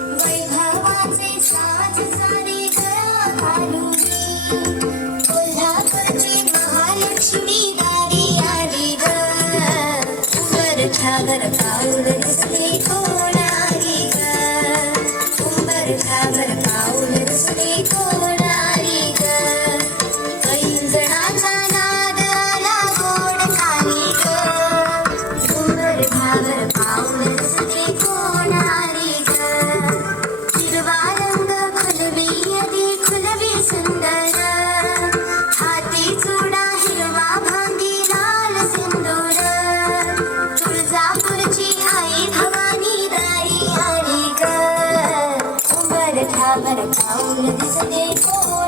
वैभवाचे साज सारे गळा घालुनी कोल्हापूरची महालक्ष्मी दारी आली ग उंबरठ्यावर पाऊल दिसले कोण आली ग उंबरठ्यावर पाऊल दिसले कोण आली ग पैंजणाचा नाद आला गोड खाली ग उंबरठ्यावर पाऊल दिसले कोण आली ग हिरवा रंग खुलवी सुंदर हाती चुडा हिरवा भांगी लाल सिंदूर तुळजापूरची आई भवानी दारी आली ग उंबरठ्यावर पाऊल दिसले कोण